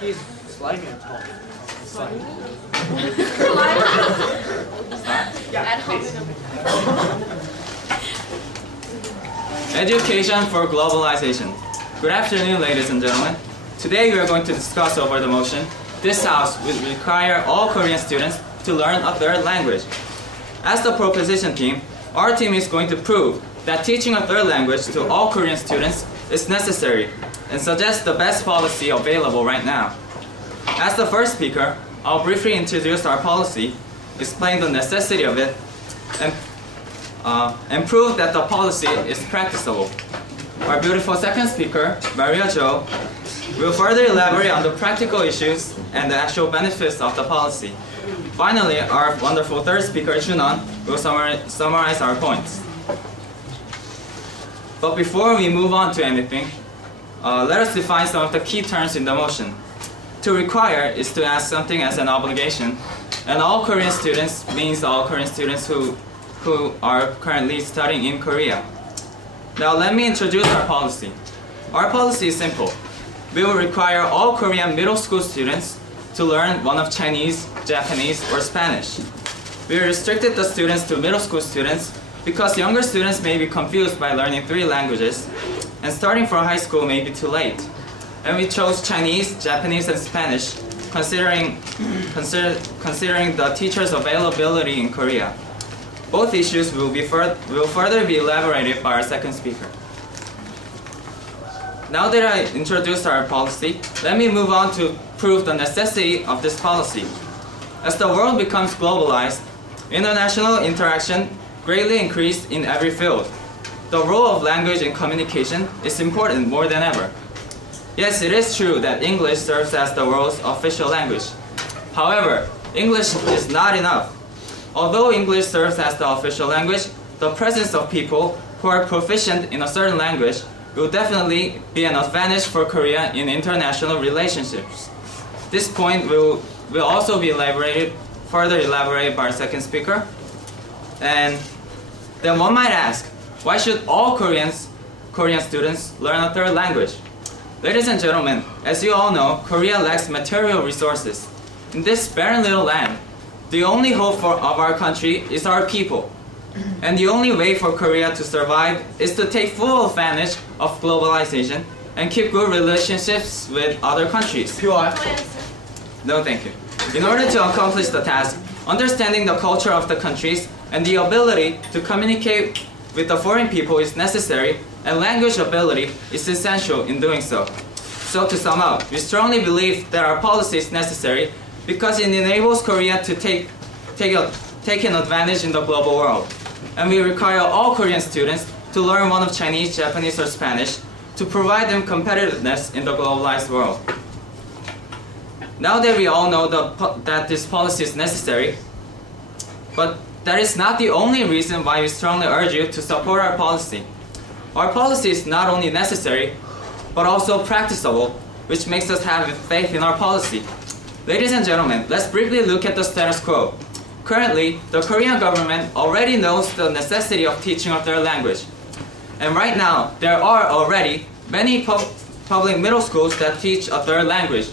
He's slimy at home. Slimy. At home. Education for globalization. Good afternoon, ladies and gentlemen. Today we are going to discuss over the motion, this house will require all Korean students to learn a third language. As the proposition team, our team is going to prove that teaching a third language to all Korean students is necessary and suggest the best policy available right now. As the first speaker, I'll briefly introduce our policy, explain the necessity of it, and prove that the policy is practicable. Our beautiful second speaker, Maria Jo, will further elaborate on the practical issues and the actual benefits of the policy. Finally, our wonderful third speaker, Junan, will summarize our points. But before we move on to anything, let us define some of the key terms in the motion. To require is to ask something as an obligation, and all Korean students means all Korean students who are currently studying in Korea. Now let me introduce our policy. Our policy is simple. We will require all Korean middle school students to learn one of Chinese, Japanese, or Spanish. We restricted the students to middle school students because younger students may be confused by learning 3 languages, and starting from high school may be too late. And we chose Chinese, Japanese, and Spanish, considering the teachers' availability in Korea. Both issues will further be elaborated by our second speaker. Now that I introduced our policy, let me move on to prove the necessity of this policy. As the world becomes globalized, international interaction greatly increased in every field. The role of language in communication is important more than ever. Yes, it is true that English serves as the world's official language. However, English is not enough. Although English serves as the official language, the presence of people who are proficient in a certain language will definitely be an advantage for Korea in international relationships. This point will also be further elaborated by our second speaker. And then one might ask, why should all Korean students learn a third language? Ladies and gentlemen, as you all know, Korea lacks material resources. In this barren little land, the only hope of our country is our people. And the only way for Korea to survive is to take full advantage of globalization and keep good relationships with other countries. No, thank you. In order to accomplish the task, understanding the culture of the countries and the ability to communicate with the foreign people is necessary, and language ability is essential in doing so. So to sum up, we strongly believe that our policy is necessary because it enables Korea to take an advantage in the global world. And we require all Korean students to learn one of Chinese, Japanese, or Spanish to provide them competitiveness in the globalized world. Now that we all know that this policy is necessary, but that is not the only reason why we strongly urge you to support our policy. Our policy is not only necessary, but also practicable, which makes us have faith in our policy. Ladies and gentlemen, let's briefly look at the status quo. Currently, the Korean government already knows the necessity of teaching a third language. And right now, there are already many public middle schools that teach a third language.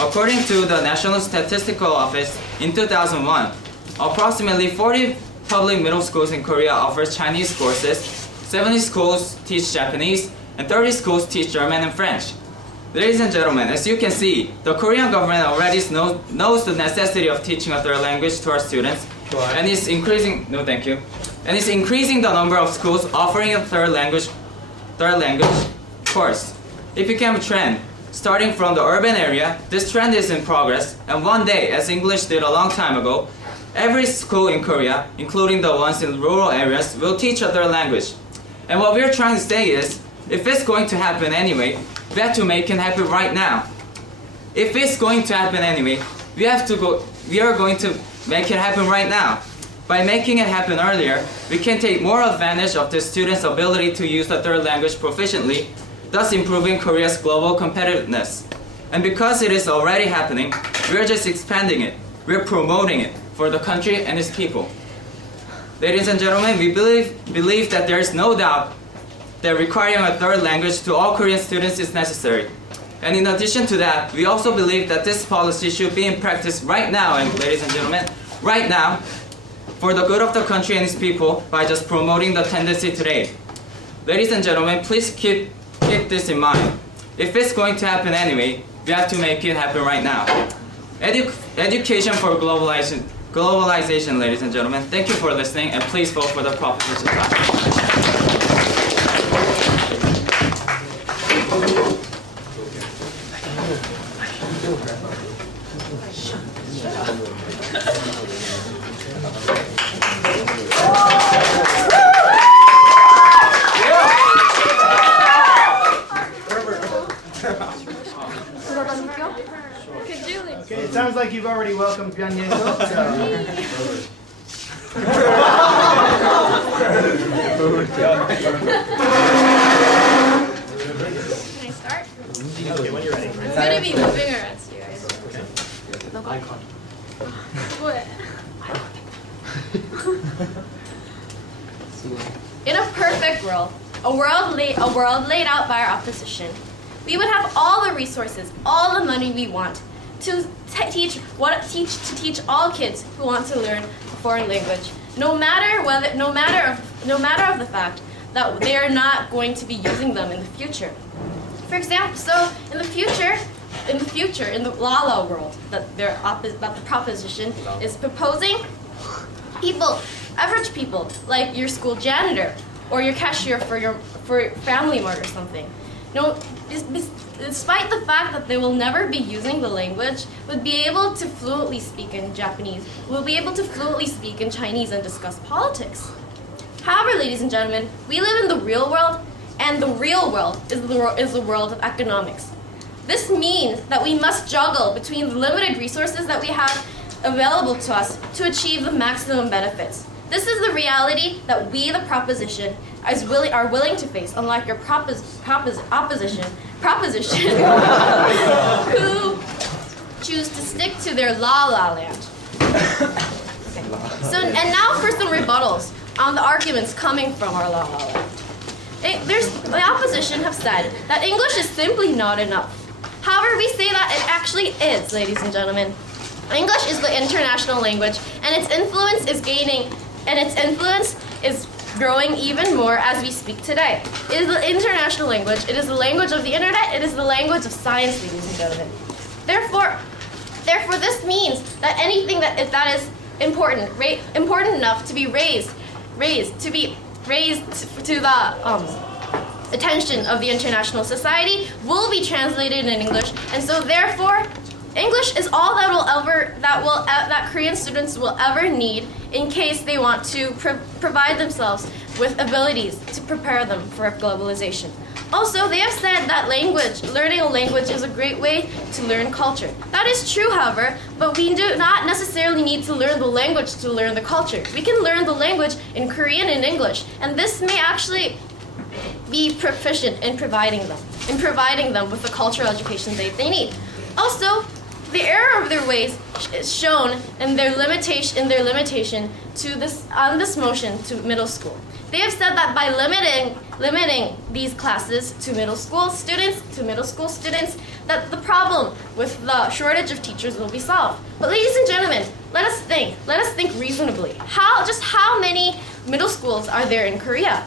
According to the National Statistical Office, in 2001, approximately 40 public middle schools in Korea offer Chinese courses, 70 schools teach Japanese, and 30 schools teach German and French. Ladies and gentlemen, as you can see, the Korean government already knows the necessity of teaching a third language to our students, and is increasing the number of schools offering a third language course. It became a trend. Starting from the urban area, this trend is in progress, and one day, as English did a long time ago, every school in Korea, including the ones in rural areas, will teach a third language. And what we're trying to say is, if it's going to happen anyway, we have to make it happen right now. If it's going to happen anyway, we are going to make it happen right now. By making it happen earlier, we can take more advantage of the students' ability to use the third language proficiently, thus improving Korea's global competitiveness. And because it is already happening, we're just expanding it. We're promoting it for the country and its people. Ladies and gentlemen, we believe that there is no doubt that requiring a third language to all Korean students is necessary. And in addition to that, we also believe that this policy should be in practice right now, and ladies and gentlemen, right now, for the good of the country and its people by just promoting the tendency today. Ladies and gentlemen, please keep this in mind. If it's going to happen anyway, we have to make it happen right now. Education for globalization, ladies and gentlemen. Thank you for listening, and please vote for the proposition. Okay, it sounds like you've already welcomed Pyongyang. Can I start? Okay, when you're ready. I'm gonna be moving around to you guys. Icon. What? In a perfect world, a world laid out by our opposition, we would have all the resources, all the money we want to teach all kids who want to learn a foreign language, no matter of the fact that they are not going to be using them in the future. For example, so in the future, in the Lala world that the proposition is proposing, average people like your school janitor or your cashier for Family Mart or something, despite the fact that they will never be using the language, would be able to fluently speak in Japanese, will be able to fluently speak in Chinese and discuss politics. However, ladies and gentlemen, we live in the real world, and the real world is the world of economics. This means that we must juggle between the limited resources that we have available to us to achieve the maximum benefits. This is the reality that we, the proposition, are willing to face, unlike your opposition, who choose to stick to their la-la land. Okay. So, and now for some rebuttals on the arguments coming from our la-la land. The opposition have said that English is simply not enough. However, we say that it actually is, ladies and gentlemen. English is the international language, and its influence is growing even more as we speak today. It is the international language, it is the language of the internet, it is the language of science, ladies and gentlemen. Therefore, this means that anything that is important enough to be raised to the attention of the international society will be translated in English, and so therefore, English is all that Korean students will ever need in case they want to provide themselves with abilities to prepare them for globalization. Also, they have said that learning a language is a great way to learn culture. That is true, however, but we do not necessarily need to learn the language to learn the culture. We can learn the language in Korean and English, and this may actually be proficient in providing them with the cultural education they need. Also, the error of their ways is shown in their limitation on this motion to middle school. They have said that by limiting these classes to middle school students, that the problem with the shortage of teachers will be solved. But ladies and gentlemen, let us think reasonably. How many middle schools are there in Korea?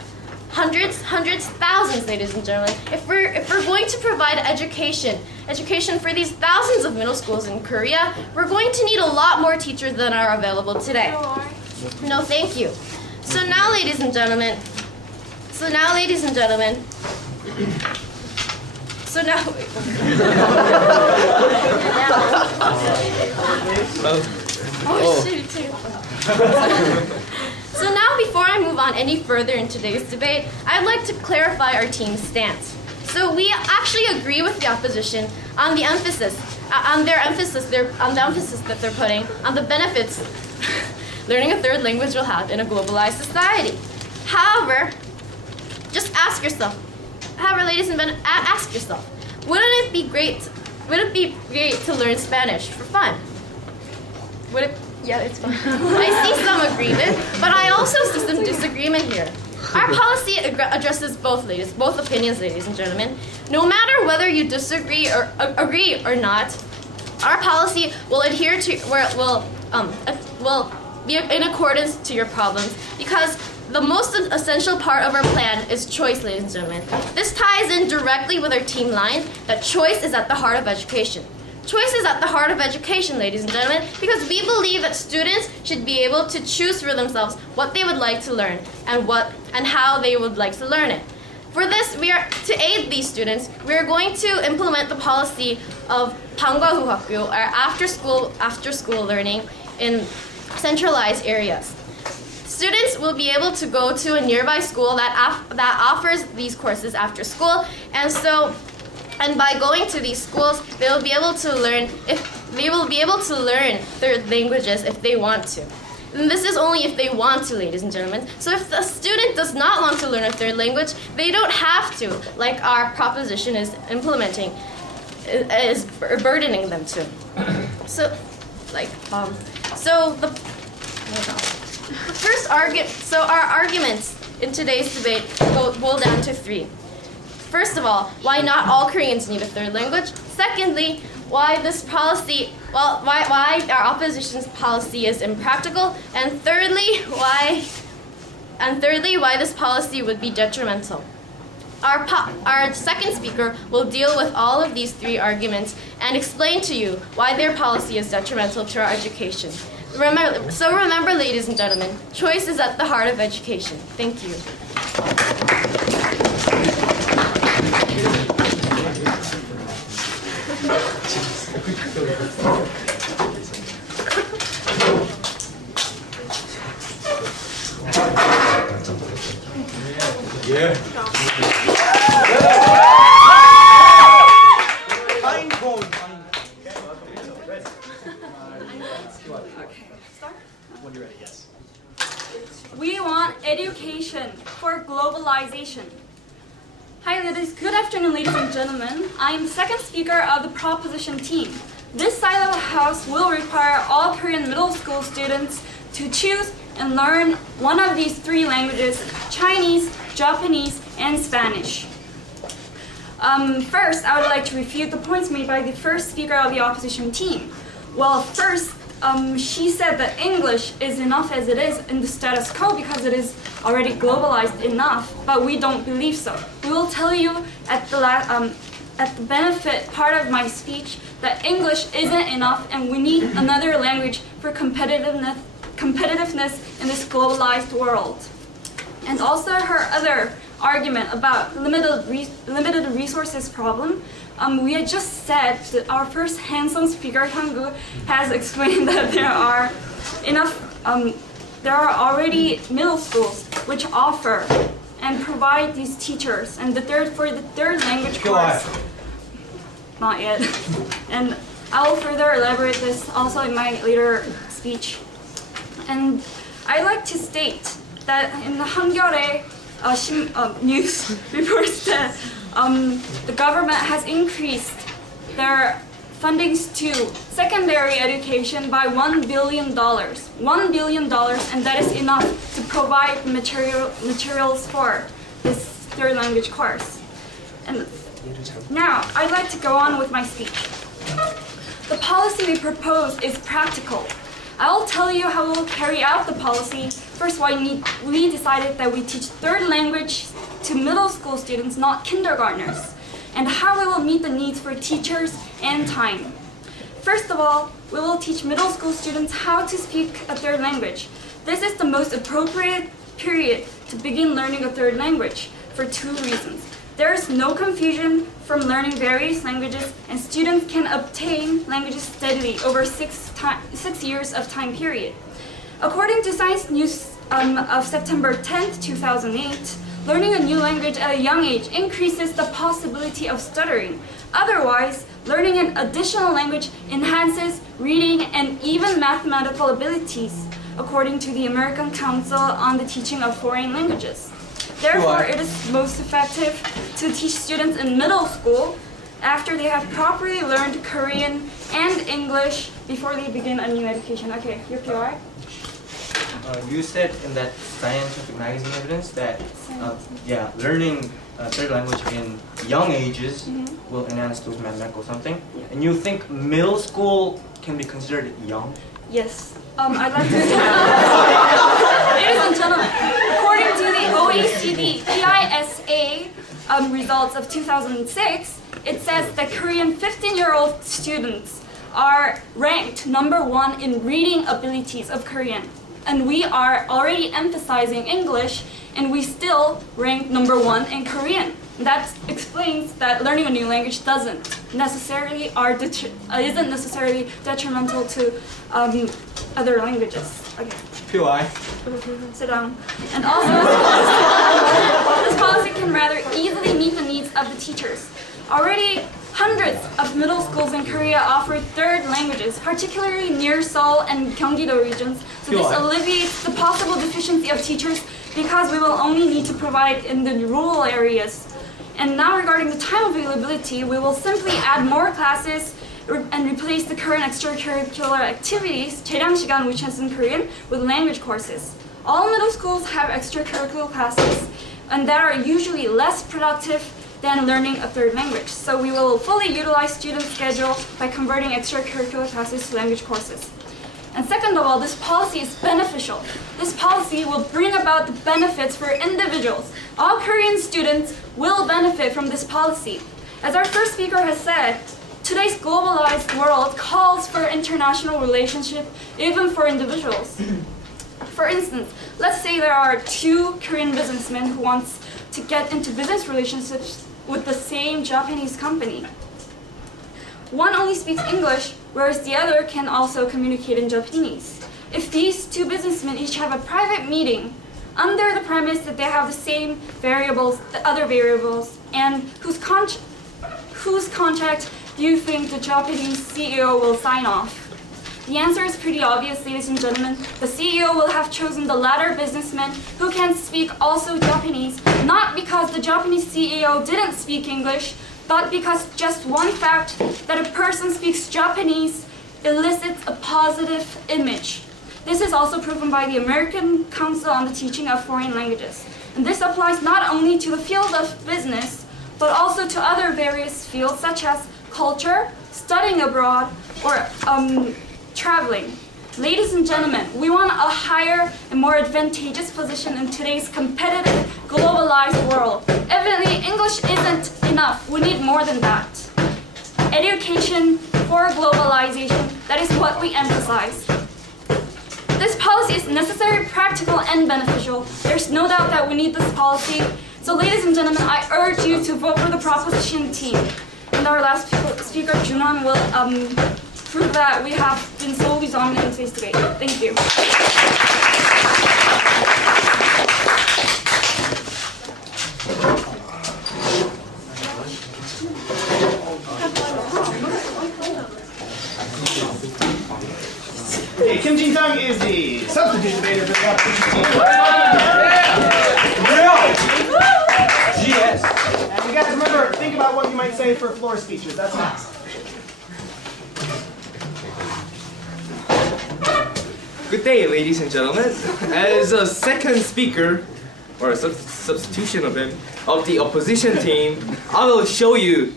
Hundreds, thousands, ladies and gentlemen. If we're going to provide education for these thousands of middle schools in Korea, we're going to need a lot more teachers than are available today. No, thank you. So now, ladies and gentlemen. So now, before I move on any further in today's debate, I'd like to clarify our team's stance. So we actually agree with the opposition on the emphasis that they're putting on the benefits learning a third language will have in a globalized society. However, ladies and gentlemen, ask yourself, wouldn't it be great to learn Spanish for fun? Yeah, it's fun. I see some agreement, but I also see some disagreement here. Our policy addresses both opinions, ladies and gentlemen. No matter whether you disagree or agree or not, our policy will adhere to, will be in accordance to your problems, because the most essential part of our plan is choice, ladies and gentlemen. This ties in directly with our team line that choice is at the heart of education. Choice is at the heart of education, ladies and gentlemen, because we believe that students should be able to choose for themselves what they would like to learn and how they would like to learn it. For this, to aid these students, we are going to implement the policy of 방과후학교, or after school learning in centralized areas. Students will be able to go to a nearby school that offers these courses after school, and by going to these schools, they will be able to learn third languages if they want to. And this is only if they want to, ladies and gentlemen. So if the student does not want to learn a third language, they don't have to, like our proposition is implementing, is burdening them to. So our arguments in today's debate boil down to three. First of all, why not all Koreans need a third language? Secondly, why our opposition's policy is impractical, and thirdly, why this policy would be detrimental. Our second speaker will deal with all of these three arguments and explain to you why their policy is detrimental to our education. Remember, ladies and gentlemen, choice is at the heart of education. Thank you. Yeah. When you're ready, yes. We want education for globalization. Hi, ladies. Good afternoon, ladies and gentlemen. I am the second speaker of the proposition team. This side of the house will require all Korean middle school students to choose and learn one of these three languages: Chinese, Japanese, and Spanish. First, I would like to refute the points made by the first speaker of the opposition team. Well, first, she said that English is enough as it is in the status quo because it is already globalized enough, but we don't believe so. We will tell you at the benefit part of my speech that English isn't enough and we need another language for competitiveness in this globalized world. And also her other argument about limited resources problem. We had just said that our first handsome speaker, Hyung-gu, has explained that there are already middle schools which offer and provide these teachers, and for the third language course, not yet. And I will further elaborate this also in my later speech. And I'd like to state that in the Hangyeol에 news reports that the government has increased their fundings to secondary education by $1 billion. $1 billion, and that is enough to provide materials for this third language course. And now, I'd like to go on with my speech. The policy we propose is practical. I'll tell you how we'll carry out the policy. First, we decided that we teach third language to middle school students, not kindergartners, and how we will meet the needs for teachers and time. First of all, we will teach middle school students how to speak a third language. This is the most appropriate period to begin learning a third language for two reasons. There is no confusion from learning various languages, and students can obtain languages steadily over 6 years of time period. According to Science News of September 10th, 2008, learning a new language at a young age increases the possibility of stuttering. Otherwise, learning an additional language enhances reading and even mathematical abilities, according to the American Council on the Teaching of Foreign Languages. Therefore, it is most effective to teach students in middle school after they have properly learned Korean and English before they begin a new education. Okay, your POI? You said in that scientific magazine evidence that learning a third language in young ages will enhance those mathematical something. And you think middle school can be considered young? Yes. I'd like to ladies and gentlemen, according to the OECD EISA results of 2006, it says that Korean 15-year-old students are ranked #1 in reading abilities of Korean. And we are already emphasizing English, and we still rank #1 in Korean. That explains that learning a new language isn't necessarily detrimental to other languages. Okay. POI. Sit down. And also, this policy can rather easily meet the needs of the teachers. Already, hundreds of middle schools in Korea offer third languages, particularly near Seoul and Gyeonggi-do regions. So this alleviates the possible deficiency of teachers because we will only need to provide in the rural areas. And now regarding the time availability, we will simply add more classes and replace the current extracurricular activities, 재량시간, which is in Korean, with language courses. All middle schools have extracurricular classes, and that are usually less productive than learning a third language. So we will fully utilize student schedule by converting extracurricular classes to language courses. And second of all, this policy is beneficial. This policy will bring about the benefits for individuals. All Korean students will benefit from this policy. As our first speaker has said, today's globalized world calls for international relationship even for individuals. For instance, let's say there are two Korean businessmen who wants to get into business relationships with the same Japanese company. One only speaks English, whereas the other can also communicate in Japanese. If these two businessmen each have a private meeting under the premise that they have the same variables, the other variables, and whose contract do you think the Japanese CEO will sign off? The answer is pretty obvious, ladies and gentlemen. The CEO will have chosen the latter businessman who can speak also Japanese, not because the Japanese CEO didn't speak English, but because just one fact that a person speaks Japanese elicits a positive image. This is also proven by the American Council on the Teaching of Foreign Languages. And this applies not only to the field of business, but also to other various fields such as culture, studying abroad, or traveling. Ladies and gentlemen, we want a higher and more advantageous position in today's competitive, globalized world. Evidently, English isn't enough. We need more than that. Education for globalization, that is what we emphasize. This policy is necessary, practical, and beneficial. There's no doubt that we need this policy. So ladies and gentlemen, I urge you to vote for the proposition team. And our last speaker, Junhan, will prove that we have been solely dominant in today's debate. Thank you. Okay, Kim Jin-sung is the substitute debater for the opposition team. GS. And you guys remember, think about what you might say for floor speeches. That's next. Good day, ladies and gentlemen. As a second speaker, or a substitution of him, of the opposition team, I will show you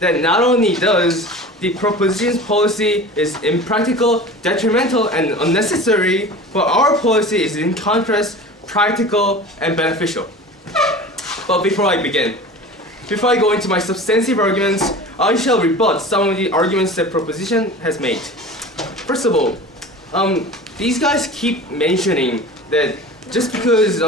that not only does the proposition's policy is impractical, detrimental, and unnecessary, but our policy is in contrast, practical, and beneficial. But before I go into my substantive arguments, I shall rebut some of the arguments that proposition has made. First of all, these guys keep mentioning that just because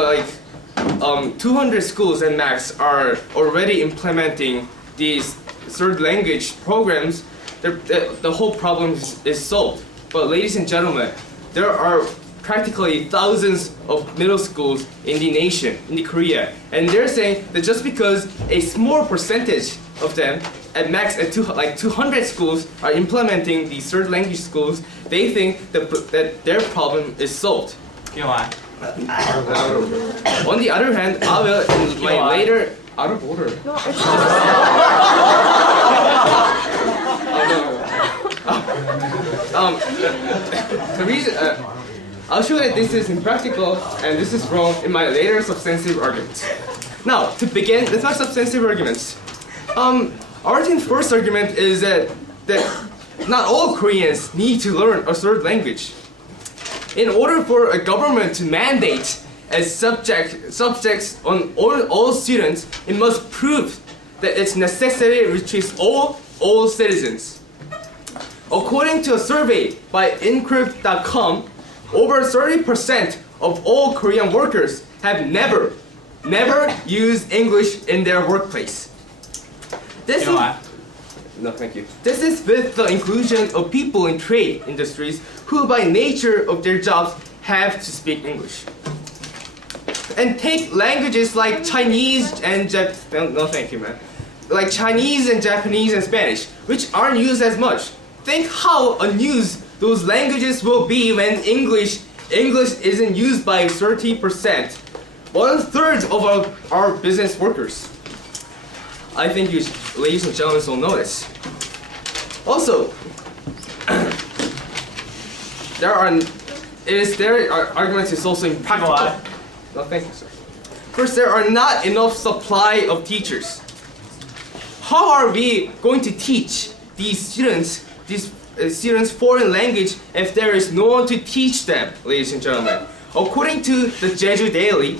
200 schools and max are already implementing these third language programs, the whole problem is solved. But ladies and gentlemen, there are practically thousands of middle schools in the nation, in the Korea, and they're saying that just because a small percentage of them, at max at 200 schools, are implementing these third language schools, they think that their problem is solved. POI. On the other hand, I will in my later out of order. The reason I'll show that this is impractical and this is wrong in my later substantive arguments. Now, to begin with my substantive arguments, our team's first argument is that not all Koreans need to learn a third language. In order for a government to mandate as subjects on all students, it must prove that its necessity reaches all citizens. According to a survey by Encrypt.com, over 30% of all Korean workers have never used English in their workplace. No, thank you. This is with the inclusion of people in trade industries who by nature of their jobs have to speak English. And take languages like Chinese and like Chinese and Japanese and Spanish, which aren't used as much. Think how unused those languages will be when English isn't used by 30%. 1/3 of our business workers. I think you, ladies and gentlemen, will notice. Also, their argument is also impractical. No, thank you, sir. First, there are not enough supply of teachers. How are we going to teach these students foreign language if there is no one to teach them, ladies and gentlemen? According to the Jeju Daily,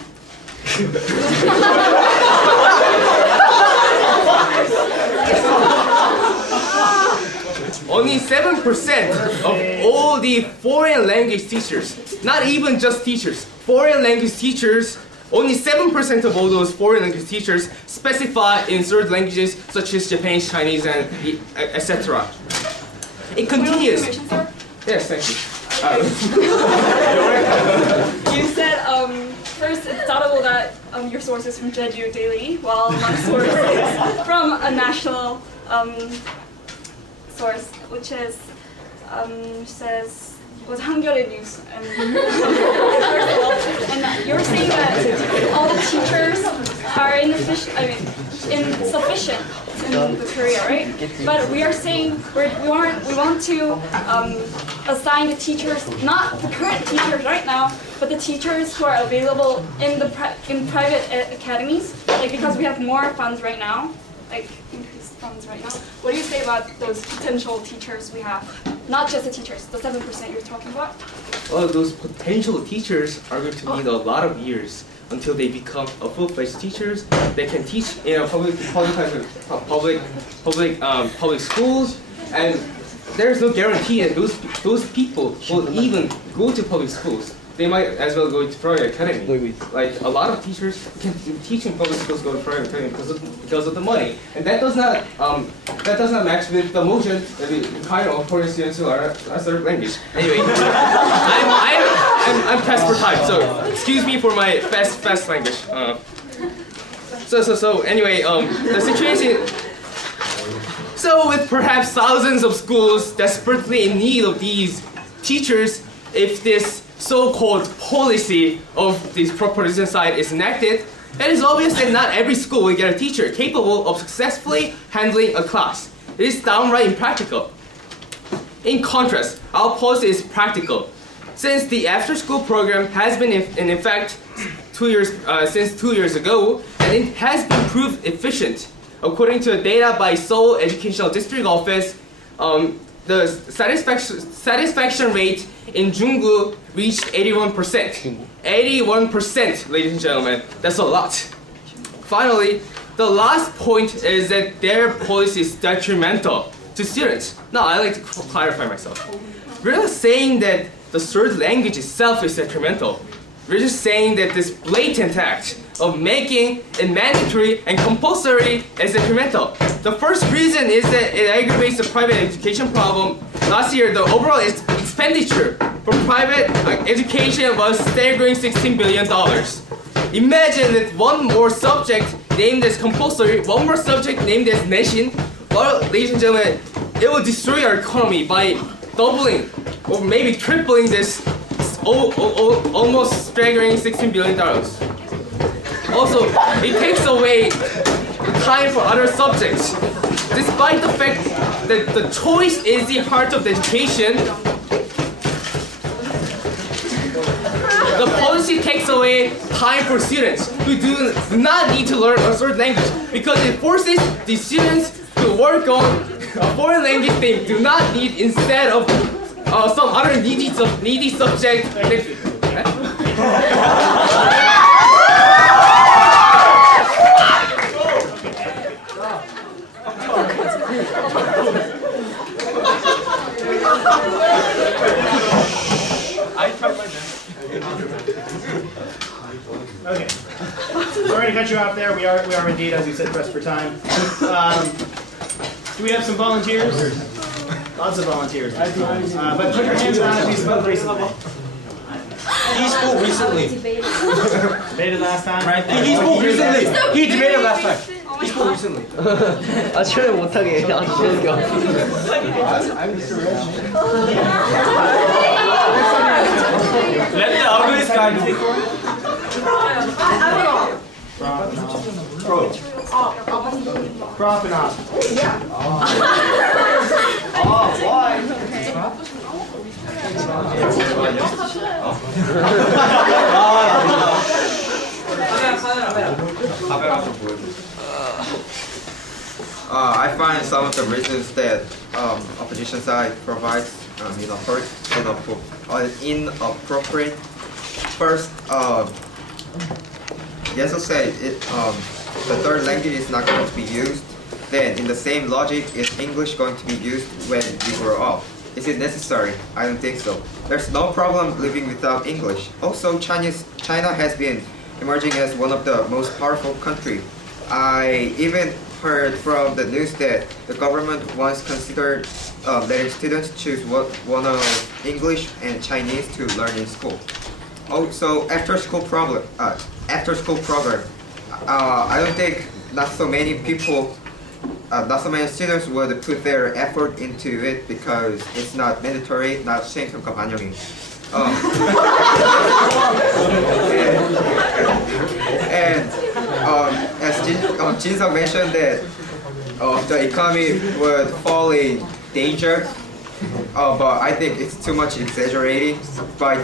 only 7% of all the foreign language teachers, not even just teachers, foreign language teachers, only 7% of all those foreign language teachers specify in third languages such as Japanese, Chinese, and etc. It continues. Yes, thank you. You said first it's doubtable that your source is from Jeju Daily, while my source is from a national source, which is was Hangyeol의 News. And you're saying that all the teachers are insufficient in Korea, right? But we are saying we want to assign the teachers, not the current teachers right now, but the teachers who are available in private academies, like because we have more funds right now, like increased funds right now. What do you say about those potential teachers we have? Not just the teachers, the 7% you're talking about? Well, those potential teachers are going to need a lot of years until they become a full-fledged teachers. They can teach in a public schools, and there's no guarantee that those people will even go to public schools. They might as well go to private academy. Like a lot of teachers can teach in public schools, go to private academy because of the money, and that does not match with the motion that we require of foreign students to learn a third language. Anyway, I'm pressed for time, so excuse me for my fast language. So anyway, the situation. So with perhaps thousands of schools desperately in need of these teachers, if this so-called policy of this proposition side is enacted, it is obvious that not every school will get a teacher capable of successfully handling a class. It is downright impractical. In contrast, our policy is practical. Since the after-school program has been in effect since 2 years ago, and it has been proved efficient. According to data by Seoul Educational District Office, the satisfaction rate in Junggu reached 81%. 81%, ladies and gentlemen. That's a lot. Finally, the last point is that their policy is detrimental to students. Now, I like to clarify myself. We're not saying that the third language itself is detrimental. We're just saying that this blatant act of making it mandatory and compulsory is detrimental. The first reason is that it aggravates the private education problem. Last year, the overall expenditure for private education was staggering $16 billion. Imagine that one more subject named as compulsory, one more subject named as 내신. Well, ladies and gentlemen, it will destroy our economy by doubling or maybe tripling this almost staggering $16 billion. Also, it takes away the time for other subjects. Despite the fact that the choice is the heart of the education, policy takes away time for students who do not need to learn a certain language because it forces the students to work on a foreign language they do not need instead of some other needy subject. Okay. Sorry to cut you off there. We are indeed, as you said, pressed for time. Do we have some volunteers? Lots of volunteers. But put your hands down if you spoke recently. He spoke recently. Debated last time? Right. He spoke recently. He debated last time. He spoke recently. 아 출연 못하게 아주 웃겨. Let the ugliest guy do. Prop and op. I find some of the reasons that opposition side provides inappropriate. First, yes, to say it, the third language is not going to be used. Then, in the same logic, is English going to be used when we grow up? Is it necessary? I don't think so. There's no problem living without English. Also, China has been emerging as one of the most powerful countries. I even heard from the news that the government once considered letting students choose one of English and Chinese to learn in school. Also, after school program, I don't think not so many students would put their effort into it because it's not mandatory, not 수행평가 반영이. And as Jin-sung mentioned that the economy would fall in danger, but I think it's too much exaggerating by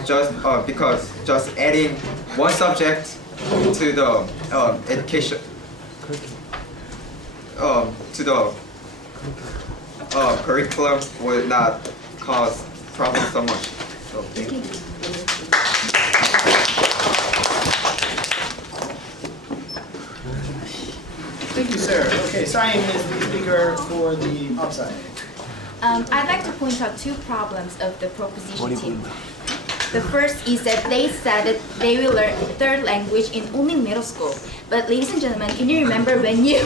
because just adding one subject to the education to the curriculum would not cause problems so much. So thank you. Thank you, sir. Okay, Cyan is the speaker for the upside. I'd like to point out two problems of the proposition team. The first is that they said that they will learn third language in only middle school. But ladies and gentlemen, can you remember when you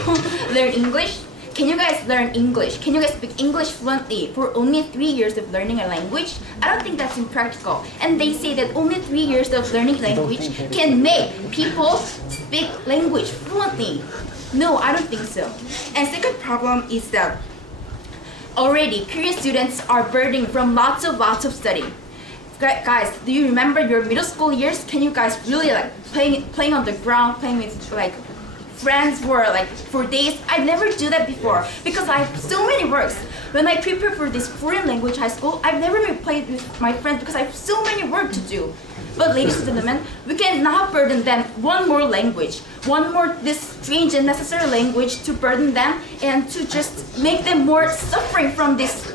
learn English? Can you guys learn English? Can you guys speak English fluently for only 3 years of learning a language? I don't think that's impractical. And they say that only 3 years of learning language can make people speak language fluently. No, I don't think so. And second problem is that already Korean students are burdened from lots of study. Guys, do you remember your middle school years? Can you guys really like playing on the ground, playing with like friends for days? I never do that before because I have so many works. When I prepare for this foreign language high school, I've never been played with my friends because I have so many work to do. But ladies and gentlemen, we cannot burden them one more language, one more this strange and necessary language to burden them and to just make them more suffering from this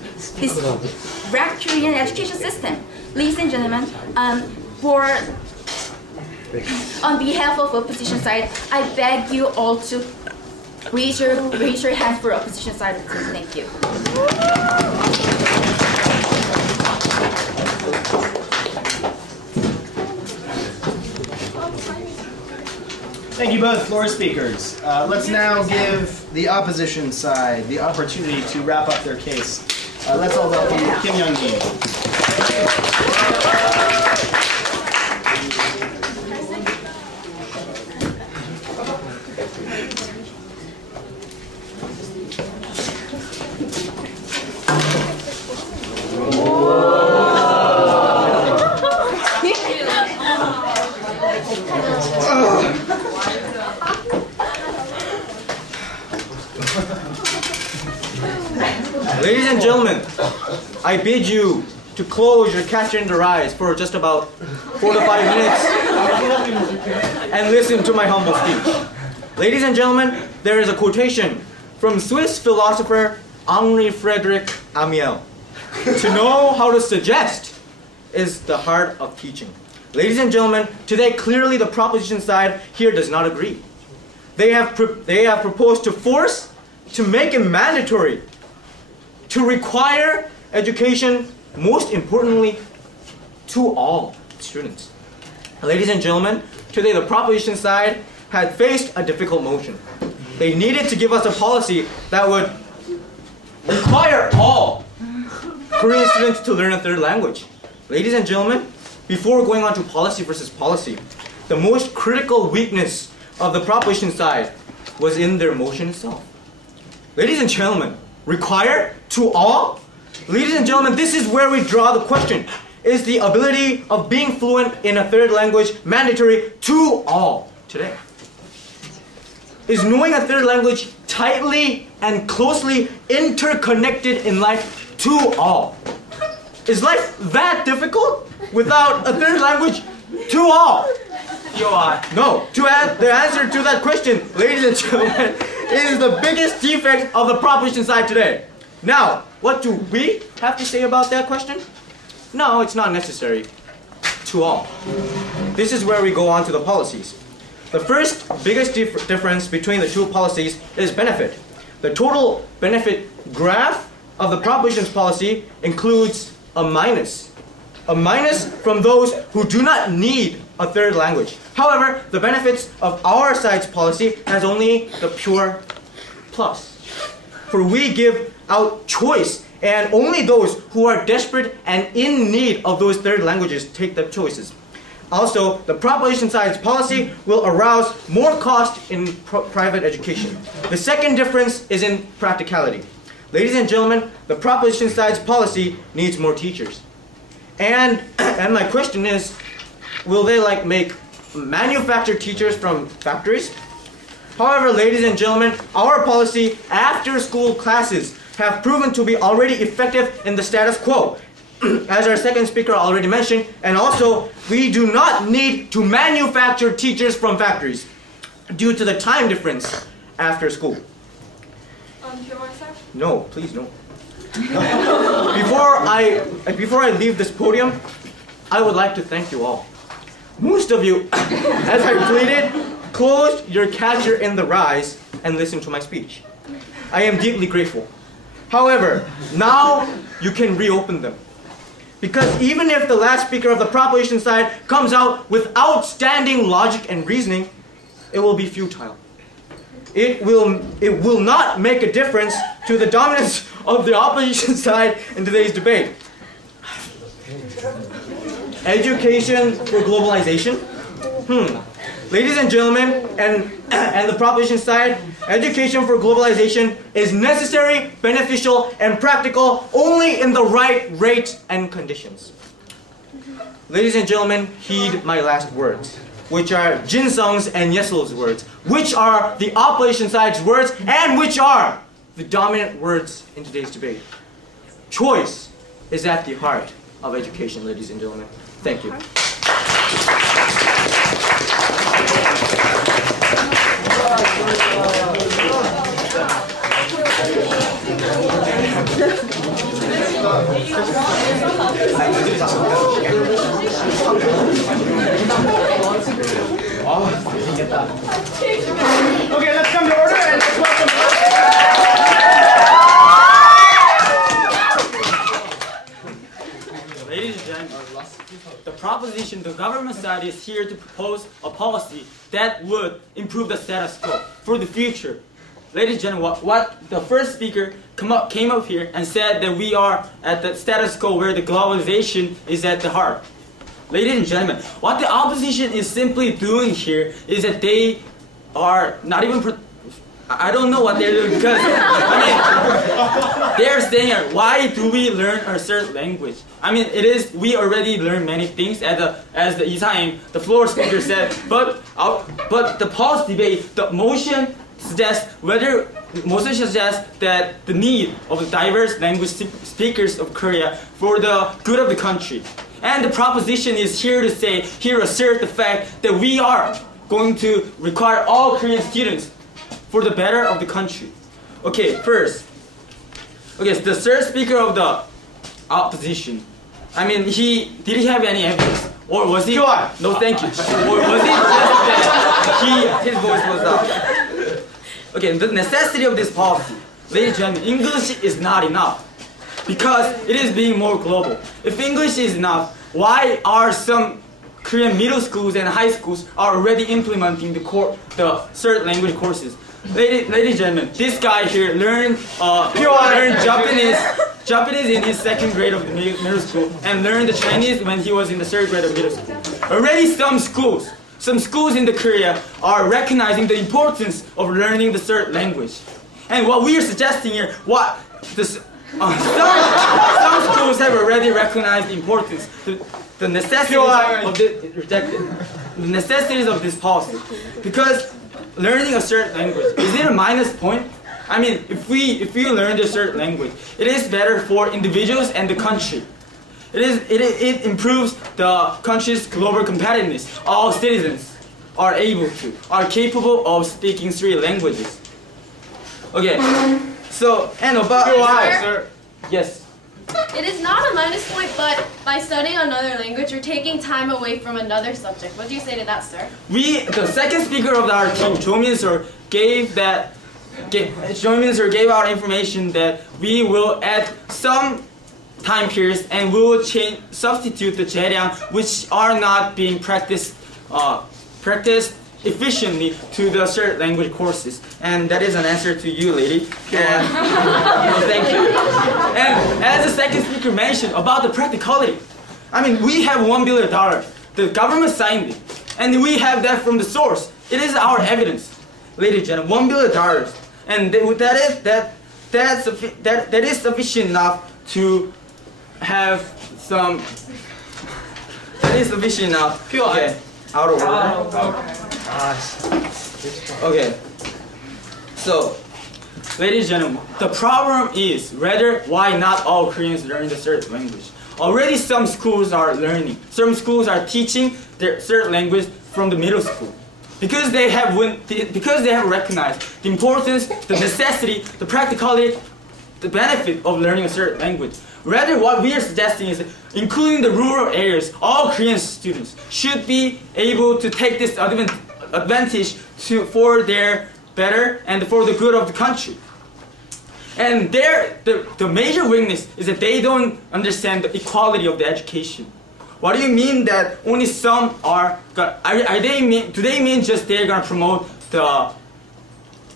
wrecked Korean education system. Ladies and gentlemen, on behalf of opposition side, I beg you all to raise your hand for opposition side of the team. Thank you. Thank you both, floor speakers. Let's now give the opposition side the opportunity to wrap up their case. Let's all welcome Kim Young-gi. Ladies and gentlemen, I bid you to close your catcher in the eyes for just about 4 to 5 minutes and listen to my humble speech. Ladies and gentlemen, there is a quotation from Swiss philosopher Henri Frederick Amiel. To know how to suggest is the heart of teaching. Ladies and gentlemen, today clearly the proposition side here does not agree. They have proposed to force, to make it mandatory, to require education, most importantly, to all students. Ladies and gentlemen, today the proposition side had faced a difficult motion. They needed to give us a policy that would require all Korean students to learn a third language. Ladies and gentlemen, before going on to policy versus policy, the most critical weakness of the proposition side was in their motion itself. Ladies and gentlemen, require to all? Ladies and gentlemen, this is where we draw the question. Is the ability of being fluent in a third language mandatory to all today? Is knowing a third language tightly and closely interconnected in life to all? Is life that difficult without a third language to all? No. The answer to that question, ladies and gentlemen, is the biggest defect of the proposition side today. Now, what do we have to say about that question? No, it's not necessary to all. This is where we go on to the policies. The first biggest difference between the two policies is benefit. The total benefit graph of the propositions policy includes a minus. A minus from those who do not need a third language. However, the benefits of our side's policy has only the pure plus. For we give out choice, and only those who are desperate and in need of those third languages take the choices. Also, the proposition side's policy will arouse more cost in private education. The second difference is in practicality. Ladies and gentlemen, the proposition side's policy needs more teachers. And my question is, will they make manufactured teachers from factories? However, ladies and gentlemen, our policy after school classes have proven to be already effective in the status quo, as our second speaker already mentioned, and also we do not need to manufacture teachers from factories due to the time difference after school. No, please no. Before I leave this podium, I would like to thank you all. Most of you, as I pleaded, closed your catcher in the rise and listened to my speech. I am deeply grateful. However, now you can reopen them. Because even if the last speaker of the proposition side comes out with outstanding logic and reasoning, it will be futile. It will not make a difference to the dominance of the opposition side in today's debate. Education for globalization? Ladies and gentlemen, and the proposition side, education for globalization is necessary, beneficial, and practical only in the right rate and conditions. Ladies and gentlemen, heed my last words, which are Jin Sung's and Yesul's words, which are the opposition side's words, and which are the dominant words in today's debate. Choice is at the heart of education, ladies and gentlemen. Thank you. Okay, let's come to order and let's welcome. Ladies and gentlemen, the proposition, the government side is here to propose a policy that would improve the status quo for the future. Ladies and gentlemen, what the first speaker came up here and said that we are at the status quo where the globalization is at the heart. Ladies and gentlemen, what the opposition is simply doing here is that they are not even I don't know what they're doing because they're saying, why do we learn a certain language? We already learn many things as the Isaim, the floor speaker said, but the policy debate, the motion suggests that the need of the diverse language speakers of Korea for the good of the country. And the proposition is here to say, here assert the fact that we are going to require all Korean students for the better of the country. Okay, first. Okay, so the third speaker of the opposition. I mean, did he have any evidence? Or was he? No, thank you. Or was it just that his voice was up? Okay, the necessity of this policy. Ladies and gentlemen, English is not enough because it is being more global. If English is enough, why are some Korean middle schools and high schools are already implementing the third language courses? Ladies and gentlemen, this guy here learned Japanese in his second grade of the middle school and learned the Chinese when he was in the third grade of middle school. Already some schools in the Korea are recognizing the importance of learning the third language. And what we are suggesting here, some schools have already recognized the importance, the necessities the necessities of this policy. Because learning a certain language, is it a minus point? I mean, if we learn a certain language, it is better for individuals and the country. It improves the country's global competitiveness. All citizens are capable of speaking 3 languages. Okay, so, and about... Sir? Yes. It is not a minus point, but by studying another language, you're taking time away from another subject. What do you say to that, sir? The second speaker of our team, Jo-min sir, gave our information that we will add some time periods and we will substitute the 재량 which are not being practiced efficiently to the third language courses. And that is an answer to you, lady. And, thank you. And as the second speaker mentioned about the practicality, I mean, we have $1 billion. The government signed it. And we have that from the source. It is our evidence. Ladies and gentlemen, $1 billion. And that is sufficient enough to have some... That is sufficient enough. Okay. Out of order. Okay. So, ladies and gentlemen, the problem is rather why not all Koreans learn the third language. Already some schools are learning. Some schools are teaching their third language from the middle school. Because they have recognized the importance, the necessity, the practicality, the benefit of learning a third language. Rather, what we are suggesting is, including the rural areas, all Korean students should be able to take this advantage for their better and for the good of the country. And the major weakness is that they don't understand the equality of the education. What do you mean that only some are? Do they mean just they're gonna promote the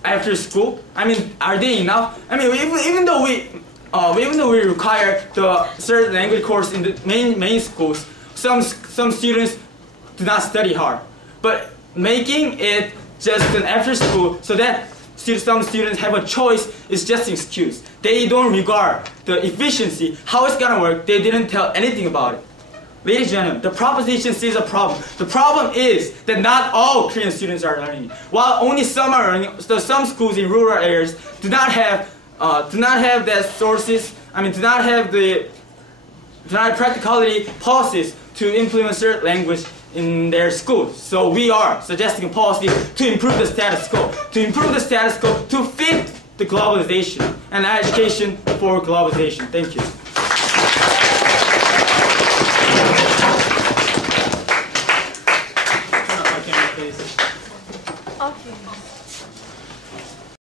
after school? I mean, are they enough? I mean, even though we require the third language course in the main schools, some students do not study hard. But making it just an after school so that some students have a choice is just an excuse. They don't regard the efficiency, how it's gonna work. They didn't tell anything about it. Ladies and gentlemen, the proposition sees a problem. The problem is that not all Korean students are learning. While only some are learning, so some schools in rural areas do not have that sources. I mean, do not have practicality policies to implement third language in their schools. So we are suggesting a policy to improve the status quo, to fit the globalization and education for globalization. Thank you.